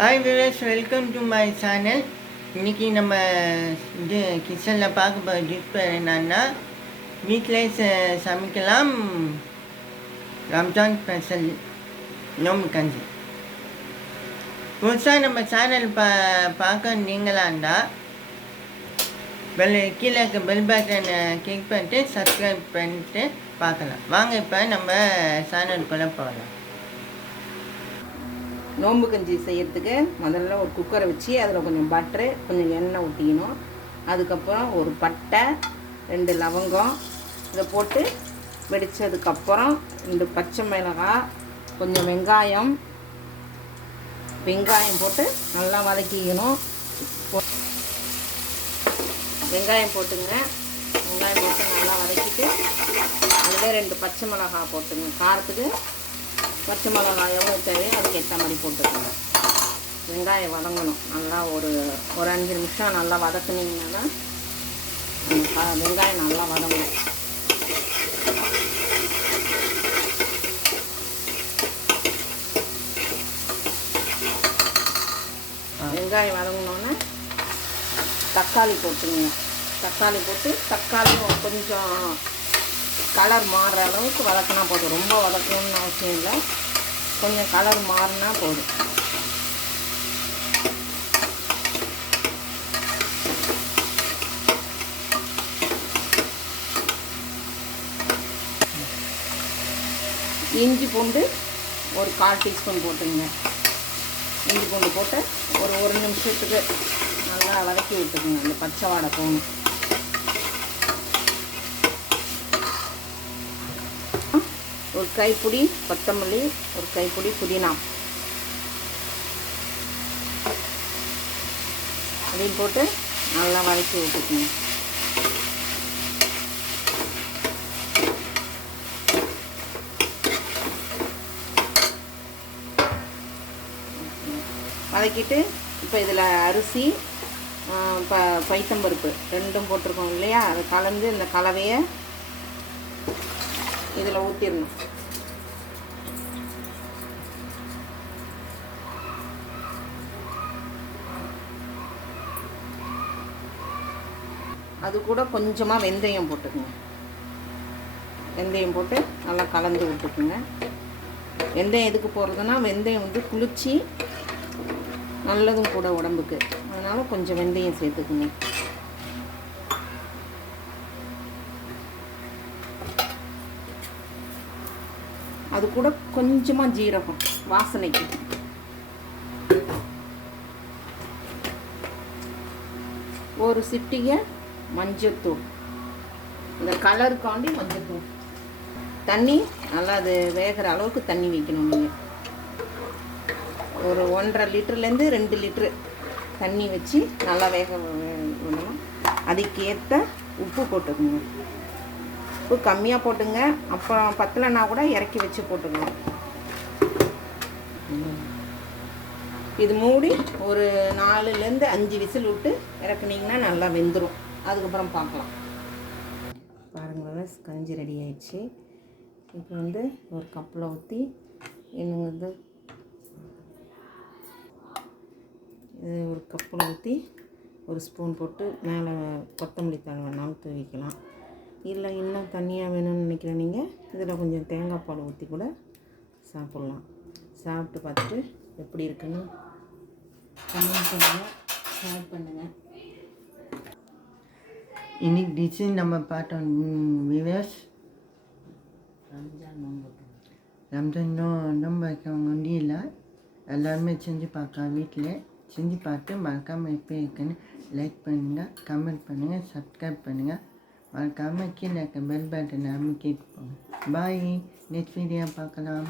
Hi viewers, welcome to my channel. இன்றைக்கி நம்ம இது கிச்சனில் பார்க்க போகிற டிஷ் பேர் என்னன்னா, வீட்டிலே சமைக்கலாம் ரம்ஜான் ஸ்பெஷல் நோம்பு கஞ்சி. புதுசாக நம்ம சேனல் பார்க்க நீங்களா இருந்தால் கீழே இருக்க பெல் பட்டனை கிளிக் பண்ணிட்டு சப்ஸ்கிரைப் பண்ணிட்டு பார்க்கலாம். வாங்க இப்போ நம்ம சேனலுக்குள்ளே போகலாம். நோம்பு கஞ்சி செய்கிறதுக்கு முதல்ல ஒரு குக்கரை வச்சு அதில் கொஞ்சம் பட்டரு, கொஞ்சம் எண்ணெய் ஊற்றிக்கணும். அதுக்கப்புறம் ஒரு பட்டை, 2 லவங்கம் இதை போட்டு வெடித்ததுக்கப்புறம் 2 பச்சை மிளகாய், கொஞ்சம் வெங்காயம் போட்டு நல்லா வதக்கிக்கணும். வெங்காயம் போட்டுங்க. வெங்காயம் போட்டு நல்லா வதக்கிட்டு அதில் 2 பச்சை மிளகாய் போட்டுங்க. காரத்துக்கு பச்சை மிளகாய் எவ்வளோ தேவையோ அதுக்கு ஏற்ற மாதிரி போட்டுக்கோங்க. வெங்காயம் வதங்கணும். நல்லா ஒரு 5 நிமிஷம் நல்லா வதக்குனீங்கன்னா வெங்காயம் நல்லா வதங்கணும். வெங்காயம் வதங்கினோன்னே தக்காளி போட்டுங்க. தக்காளி போட்டு தக்காளியும் கொஞ்சம் கலர் மாறுற அளவுக்கு வதக்கினா போதும். ரொம்ப வதக்கணும்னு அவசியம் இல்லை, கொஞ்சம் கலர் மாறினா போதும். இஞ்சி பூண்டு ஒரு 1/4 டீஸ்பூன் போட்டுங்க. இஞ்சி பூண்டு போட்டு ஒரு நிமிஷத்துக்கு நல்லா வதக்கி விட்டுக்குங்க. அந்த பச்சை வாடை போகணும். ஒரு கைப்பிடி கொத்தமல்லி, ஒரு கைப்பிடி புதினா அதையும் போட்டு நல்லா வதக்கி விட்டுக்கணும். வதக்கிட்டு இப்போ இதில் அரிசி, பைத்தம்பருப்பு 2ம் போட்டிருக்கோம் இல்லையா, அதை கலந்து இந்த கலவையை இதில் ஊற்றிடணும். அது கூட கொஞ்சமாக வெந்தயம் போட்டுக்குங்க. வெந்தயம் போட்டு நல்லா கலந்து விட்டுக்குங்க. வெந்தயம் எதுக்கு போடுறதுன்னா, வெந்தயம் குளிர்ச்சி நல்லதும் கூட உடம்புக்கு. அதனால் கொஞ்சம் வெந்தயம் சேர்த்துக்குங்க. அது கூட கொஞ்சமாக ஜீரகம் வாசனைக்கு, ஒரு சிட்டிகை மஞ்சத்தூள், இந்த கலருக்காண்டி மஞ்சத்தூள். தண்ணி நல்லா அது வேகிற அளவுக்கு தண்ணி வைக்கணும். நீங்கள் ஒரு 1.5 லிட்டர்லேருந்து 2 லிட்ரு தண்ணி வச்சு நல்லா வேக விடணும். அதுக்கேற்ற உப்பு போட்டுக்கோங்க. உப்பு கம்மியாக போட்டுங்க, அப்புறம் பத்தலைன்னா கூட இறக்கி வச்சு போட்டுக்கணும். இது மூடி ஒரு 4லேருந்து 5 விசில் விட்டு இறக்குனீங்கன்னா நல்லா வெந்துடும். அதுக்கப்புறம் பார்க்கலாம். பாருங்கள், கஞ்சி ரெடி ஆயிடுச்சு. இப்போ ஒரு கப்பில் ஊற்றி இன்னும் இது ஒரு கப்பில் ஊற்றி ஒரு ஸ்பூன் போட்டு மேலே கொத்தமல்லி தழை வேணாலும் தூவிக்கலாம். இல்லை இன்னும் தண்ணியாக வேணும்னு நினைக்கிற நீங்கள் இதில் கொஞ்சம் தேங்காய் பால் ஊற்றி கூட சாப்பிட்லாம். சாப்பிட்டு பார்த்துட்டு எப்படி இருக்குன்னு கமெண்ட் பண்ணுங்கள், ஷேர் பண்ணுங்கள். இன்னைக்கு டிசைன் நம்ம பார்த்தோம் வியூவர்ஸ். ரம்ஜான் நோம்பு வைக்கவங்க முடியல, எல்லாருமே செஞ்சு பார்க்கலாம். வீட்டில் செஞ்சு பார்த்து மறக்காமல் எப்படி இருக்குன்னு லைக் பண்ணுங்கள், கமெண்ட் பண்ணுங்கள், சப்ஸ்கிரைப் பண்ணுங்கள். மறக்காமல் கீழே இருக்க பெல் பட்டனை அமைக்கிட்டு போங்க. பாய், நெக்ஸ்ட் வீடியோ பார்க்கலாம்.